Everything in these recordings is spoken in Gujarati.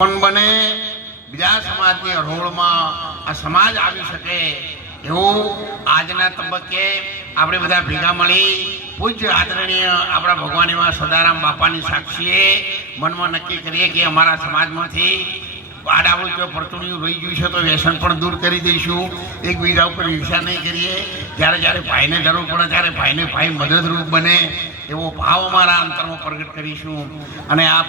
બને બીજા સમાજની હરોળમાં આ સમાજ આવી શકે એવું આજના તબક્કે આપણે બધા ભેગા મળી પૂજ્ય આદરણીય આપણા ભગવાન એવા સદારામ બાપાની સાક્ષીએ મનમાં નક્કી કરીએ કે અમારા સમાજમાંથી આડાવડ જો પરચુણિયું રહી ગયું છે તો વ્યસન પણ દૂર કરી દઈશું, એકબીજા ઉપર ઈર્ષા નહીં કરીએ, જ્યારે જ્યારે ભાઈને જરૂર પડે ત્યારે ભાઈને ભાઈ મદદરૂપ બને એવો ભાવ અમારા અંતરમાં પ્રગટ કરીશું. અને આ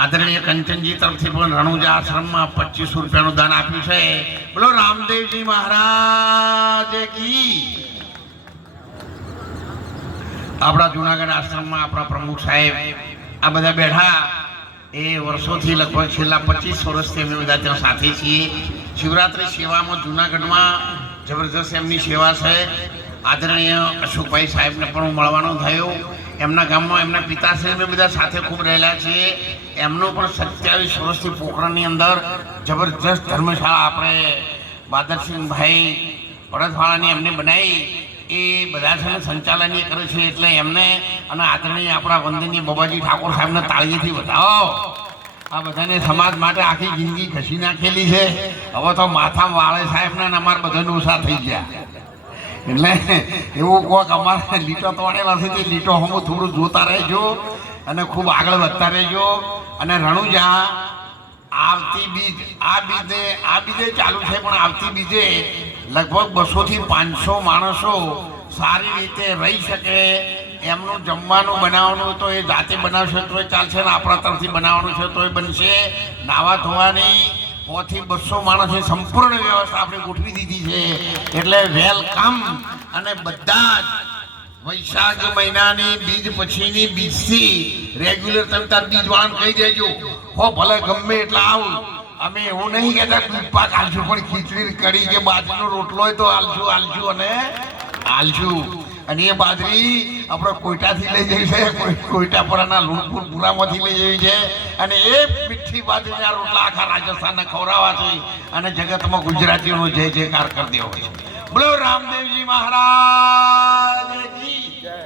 આદરણીય કંચનજી તરફથી પણ રણુજા આશ્રમમાં 2500 રૂપિયાનું દાન આપ્યું છે. બોલો રામદેવજી મહારાજ કી. આપણા જુનાગઢ આશ્રમમાં આપણા પ્રમુખ સાહેબ આ બધા બેઠા એ વર્ષોથી લગભગ છેલ્લા 25 વર્ષથી અમે બધા ત્યાં સાથે છીએ. શિવરાત્રિ સેવામાં જુનાગઢમાં જબરજસ્ત એમની સેવા છે. આદરણીય અશોકભાઈ સાહેબને પણ હું મળવાનો થયો. એમના ગામમાં એમના પિતાશ્રી બધા સાથે ખૂબ રહેલા છીએ. એમનો પણ 27 વર્ષથી પોખરણની અંદર જબરજસ્ત ધર્મશાળા આપણે બાદરસિંહભાઈ વડદવાળાની એમને બનાવી એ બધા છે સંચાલન કરે છે. એટલે એમને અને આદરણીય આપણા વંદનીય બાબાજી ઠાકોર સાહેબને તાળીથી બતાવો. આ બધાને સમાજ માટે આખી જિંદગી ઘસી નાખેલી છે. હવે તો માથા વાળે સાહેબના ને અમારા બધા ઓછા થઈ ગયા. એટલે એવું કોક અમારે લીટો તોડેલા છે તે લીટો હમ થોડું જોતા રહેજો અને ખૂબ આગળ વધતા રહેજો. અને રણુજા આવતી બીજ આ બીજે ચાલુ છે, પણ આવતી બીજે લગભગ 200 થી 500 માણસો સારી રીતે રહી શકે એમનું જમવાનું બનાવવાનું તો એ જાતે બનાવશે તો એ ચાલશે ને આપણા તરફથી બનાવવાનું છે તો એ બનશે. નાવા ધોવાની 100 થી 200 માણસની સંપૂર્ણ વ્યવસ્થા આપણે ગોઠવી દીધી છે. એટલે વેલકમ. અને બધા જ વૈશાખ મહિનાની બીજ પછીની બીજથી રેગ્યુલર તમે તાર બીજ વાળાને કહી દેજો હો ભલે ગમે એટલે આવું. અમે એવું નહીં કહેતા દૂધ પાક આલશું, પણ ખીચડી કઢી કે બાજરીનો રોટલો હોય તો આલશું અને આલશું. અને એ બાજરી આપણે કોઈટાથી લઈ જઈ છે, કોઈટાપરાના લુણપુર પુરામાંથી લઈ જઈ છે. અને એ મીઠી બાજરીના રોટલા આખા રાજસ્થાનને ખવડાવવા છે અને જગતમાં ગુજરાતીઓનો જય જયકાર કરી દેવો છે. બોલો રામદેવજી મહારાજ કી જય.